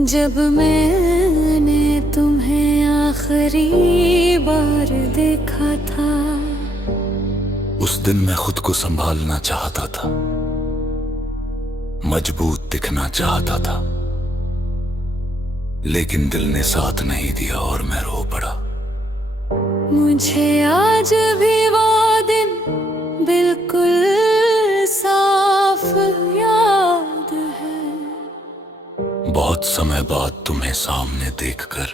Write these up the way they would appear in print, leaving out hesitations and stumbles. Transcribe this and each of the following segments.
जब मैंने तुम्हें आखिरी बार देखा था, उस दिन मैं खुद को संभालना चाहता था, मजबूत दिखना चाहता था, लेकिन दिल ने साथ नहीं दिया और मैं रो पड़ा। मुझे आज भी वो दिन बिल्कुल साफ याद है। बहुत समय बाद तुम्हें सामने देखकर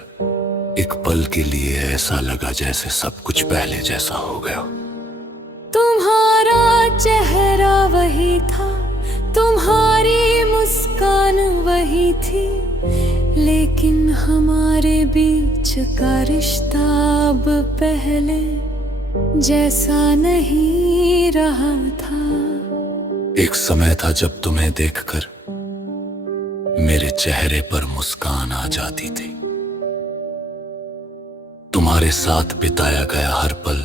एक पल के लिए ऐसा लगा जैसे सब कुछ पहले जैसा हो गया। तुम्हारा चेहरा वही था, तुम्हारी मुस्कान वही थी, लेकिन हमारे बीच का रिश्ता अब पहले जैसा नहीं रहा था। एक समय था जब तुम्हें देखकर मेरे चेहरे पर मुस्कान आ जाती थी। तुम्हारे साथ बिताया गया हर पल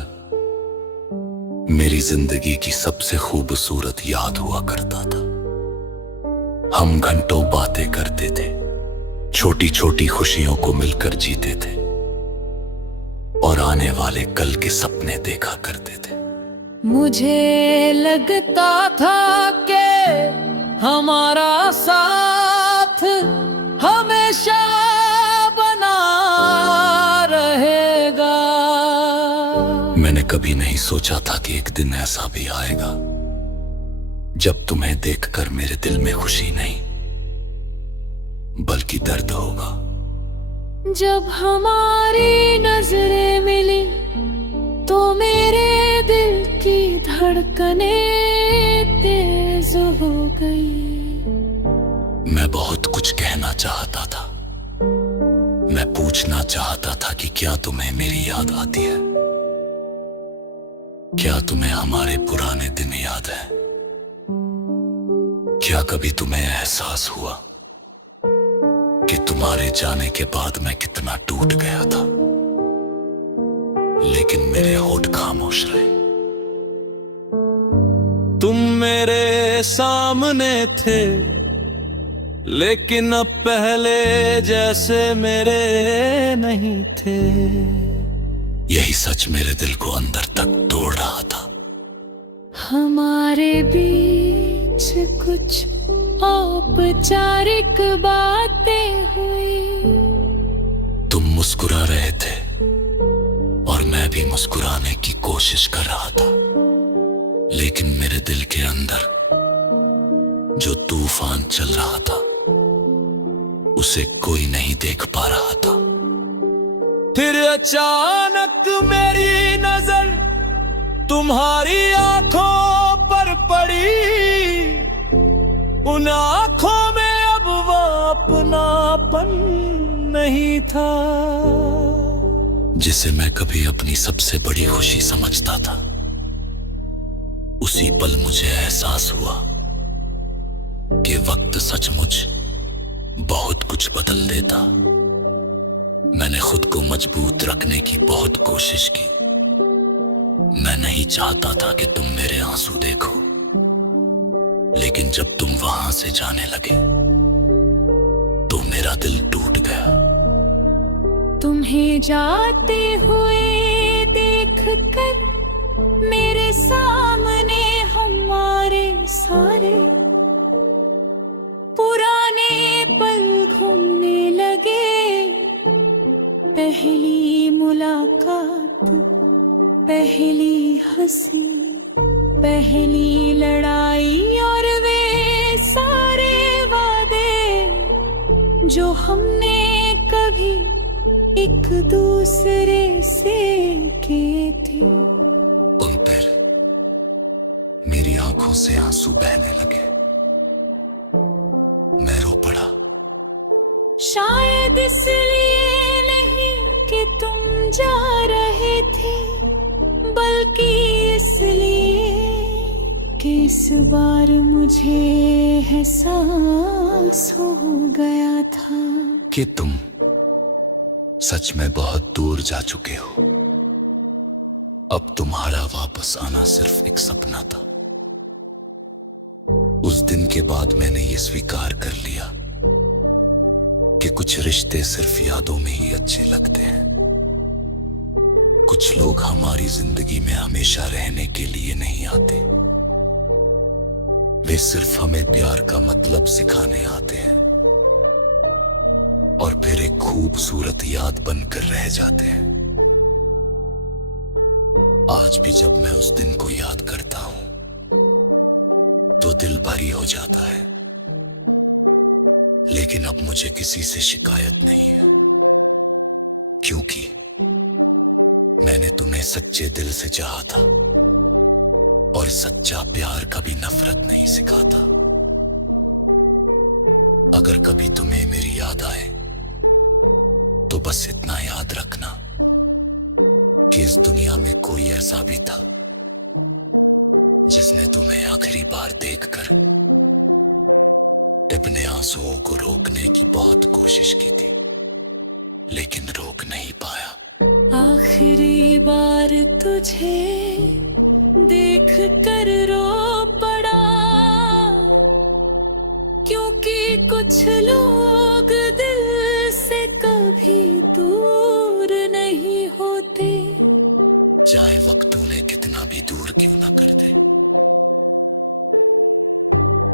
मेरी जिंदगी की सबसे खूबसूरत याद हुआ करता था। हम घंटों बातें करते थे, छोटी छोटी खुशियों को मिलकर जीते थे और आने वाले कल के सपने देखा करते थे। मुझे लगता था कि हमारा साथ हमेशा बना रहेगा। मैंने कभी नहीं सोचा था कि एक दिन ऐसा भी आएगा जब तुम्हें देखकर मेरे दिल में खुशी नहीं बल्कि दर्द होगा। जब हमारी नजरें मिली तो मेरे दिल की धड़कनें तेज हो गई। मैं बहुत कुछ कहना चाहता था, मैं पूछना चाहता था कि क्या तुम्हें मेरी याद आती है? क्या तुम्हें हमारे पुराने दिन याद है? क्या कभी तुम्हें एहसास हुआ कि तुम्हारे जाने के बाद मैं कितना टूट गया था, लेकिन मेरे होठ खामोश रहे। तुम मेरे सामने थे, लेकिन अब पहले जैसे मेरे नहीं थे। यही सच मेरे दिल को अंदर तक तोड़ रहा था। हमारे बीच कुछ औपचारिक बातें हुई। तुम मुस्कुरा रहे थे और मैं भी मुस्कुराने की कोशिश कर रहा था, लेकिन मेरे दिल के अंदर जो तूफान चल रहा था उसे कोई नहीं देख पा रहा था। फिर अचानक मेरी नजर तुम्हारी आंखों पर पड़ी। उन आंखों में अब वो अपनापन नहीं था जिसे मैं कभी अपनी सबसे बड़ी खुशी समझता था। उसी पल मुझे एहसास हुआ कि वक्त सचमुच बहुत कुछ बदल देता। मैंने खुद को मजबूत रखने की बहुत कोशिश की। मैं नहीं चाहता था कि तुम मेरे आंसू देखो, लेकिन जब तुम वहां से जाने लगे तो मेरा दिल टूट गया। तुम्हें जाते हुए देखकर मेरे सामने हमारे सारे पुराने पल घूमने लगे। पहली मुलाकात, पहली हंसी, पहली लड़ाई और वे सारे वादे जो हमने कभी एक दूसरे से किए थे। उन पर मेरी आंखों से आंसू बहने लगे। मैं रो पड़ा। शायद इसलिए नहीं कि तुम जा रहे थे, बल्कि इसलिए कि इस बार मुझे एहसास हो गया था कि तुम सच में बहुत दूर जा चुके हो। अब तुम्हारा वापस आना सिर्फ एक सपना था। उस दिन के बाद मैंने ये स्वीकार कर लिया कि कुछ रिश्ते सिर्फ यादों में ही अच्छे लगते हैं। कुछ लोग हमारी जिंदगी में हमेशा रहने के लिए नहीं आते, वे सिर्फ हमें प्यार का मतलब सिखाने आते हैं और फिर एक खूबसूरत याद बनकर रह जाते हैं। आज भी जब मैं उस दिन को याद करता हूं तो दिल भारी हो जाता है, लेकिन अब मुझे किसी से शिकायत नहीं है, क्योंकि मैंने तुम्हें सच्चे दिल से चाहा था और सच्चा प्यार कभी नफरत नहीं सिखाता। अगर कभी तुम्हें मेरी याद आए तो बस इतना याद रखना कि इस दुनिया में कोई ऐसा भी था जिसने तुम्हें आखिरी बार देखकर अपने आंसुओं को रोकने की बहुत कोशिश की थी, लेकिन रोक नहीं पाया। आखिरी बार तुझे देख कर रो पड़ा, क्योंकि कुछ लोग दिल से कभी दूर नहीं होते। चाहे वक्त उन्हें कितना भी दूर क्यों ना कर दे,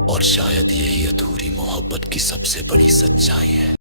और शायद यही अधूरी मोहब्बत की सबसे बड़ी सच्चाई है।